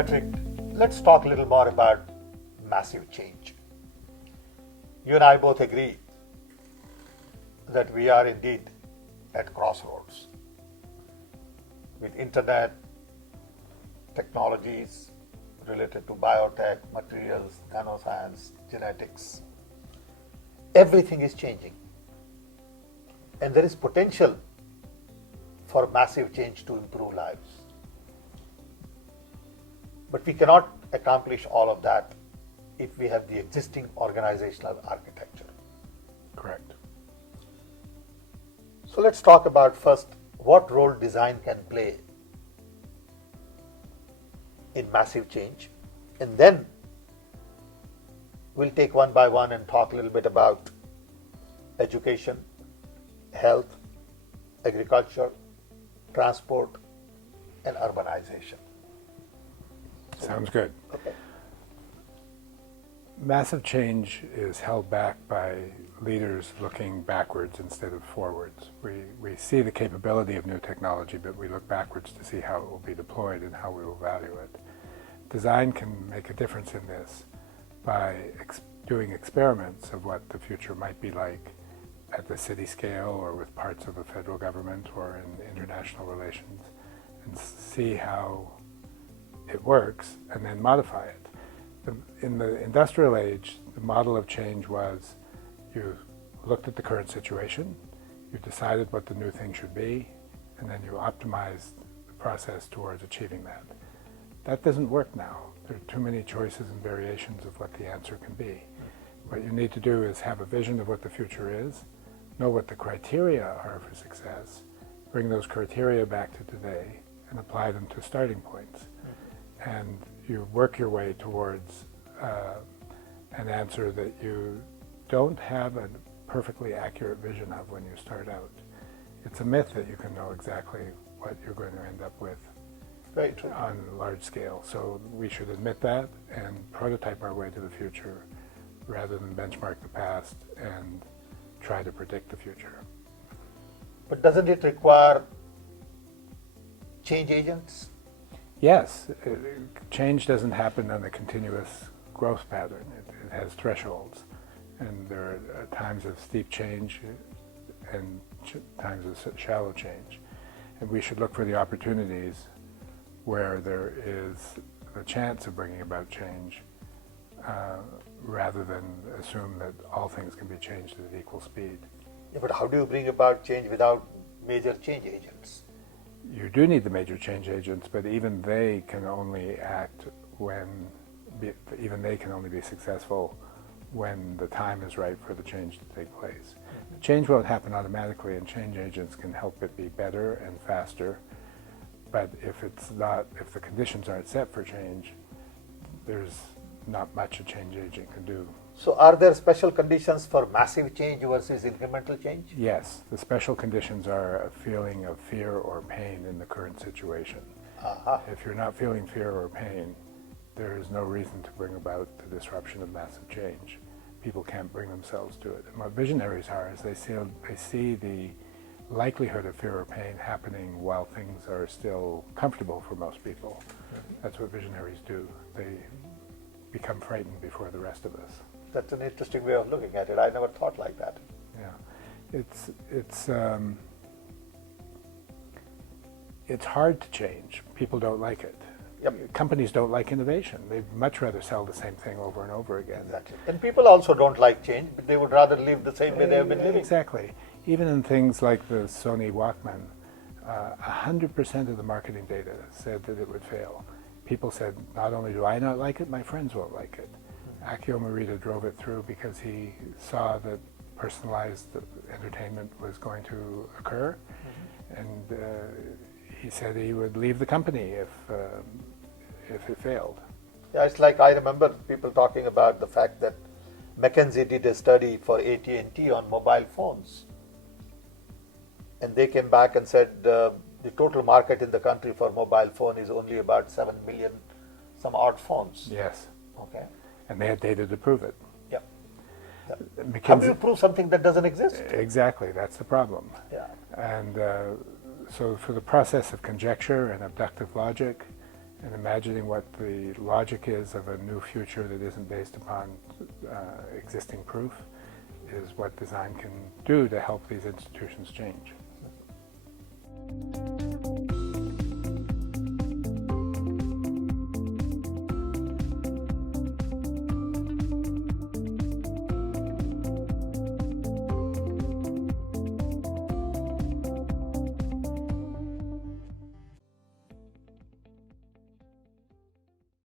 Patrick, let's talk a little more about massive change. You and I both agree that we are indeed at crossroads with internet, technologies related to biotech, materials, nanoscience, genetics. Everything is changing. And there is potential for massive change to improve lives. But we cannot accomplish all of that if we have the existing organizational architecture. Correct. So let's talk about first what role design can play in massive change, and then we'll take one by one and talk a little bit about education, health, agriculture, transport, and urbanization. Sounds good. Okay. Massive change is held back by leaders looking backwards instead of forwards. We see the capability of new technology, but we look backwards to see how it will be deployed and how we will value it. Design can make a difference in this by doing experiments of what the future might be like at the city scale or with parts of the federal government or in international relations, and see how it works and then modify it. In the industrial age, the model of change was you looked at the current situation, you decided what the new thing should be, and then you optimized the process towards achieving that. That doesn't work now. There are too many choices and variations of what the answer can be. What you need to do is have a vision of what the future is, know what the criteria are for success, bring those criteria back to today, and apply them to starting points. And you work your way towards an answer that you don't have a perfectly accurate vision of when you start out. It's a myth that you can know exactly what you're going to end up with on a large scale. So we should admit that and prototype our way to the future rather than benchmark the past and try to predict the future. But doesn't it require change agents? Yes, change doesn't happen on a continuous growth pattern. It has thresholds, and there are times of steep change and times of shallow change. And we should look for the opportunities where there is a chance of bringing about change rather than assume that all things can be changed at equal speed. Yeah, but how do you bring about change without major change agents? You do need the major change agents, but even they can only act even they can only be successful when the time is right for the change to take place. The change won't happen automatically, and change agents can help it be better and faster. But if the conditions aren't set for change, there's not much a change agent can do. So are there special conditions for massive change versus incremental change? Yes, the special conditions are a feeling of fear or pain in the current situation. If you're not feeling fear or pain, there is no reason to bring about the disruption of massive change. People can't bring themselves to it. And what visionaries are is they see the likelihood of fear or pain happening while things are still comfortable for most people. That's what visionaries do. They become frightened before the rest of us. That's an interesting way of looking at it. I never thought like that. Yeah, it's hard to change. People don't like it. Yep. Companies don't like innovation. They'd much rather sell the same thing over and over again. Exactly. And people also don't like change, but they would rather live the same way they have been living. Exactly. Even in things like the Sony Walkman, 100% of the marketing data said that it would fail. People said, not only do I not like it, my friends won't like it. Akio Morita drove it through because he saw that personalized entertainment was going to occur, and he said he would leave the company if it failed. Yeah, it's like I remember people talking about the fact that McKinsey did a study for AT&T on mobile phones, and they came back and said the total market in the country for mobile phone is only about 7 million some odd phones. Yes. Okay. And they had data to prove it. Yep. McKinsey, How do you prove something that doesn't exist? Exactly, that's the problem. Yeah. And so for the process of conjecture and abductive logic And imagining what the logic is of a new future that isn't based upon existing proof is what design can do to help these institutions change.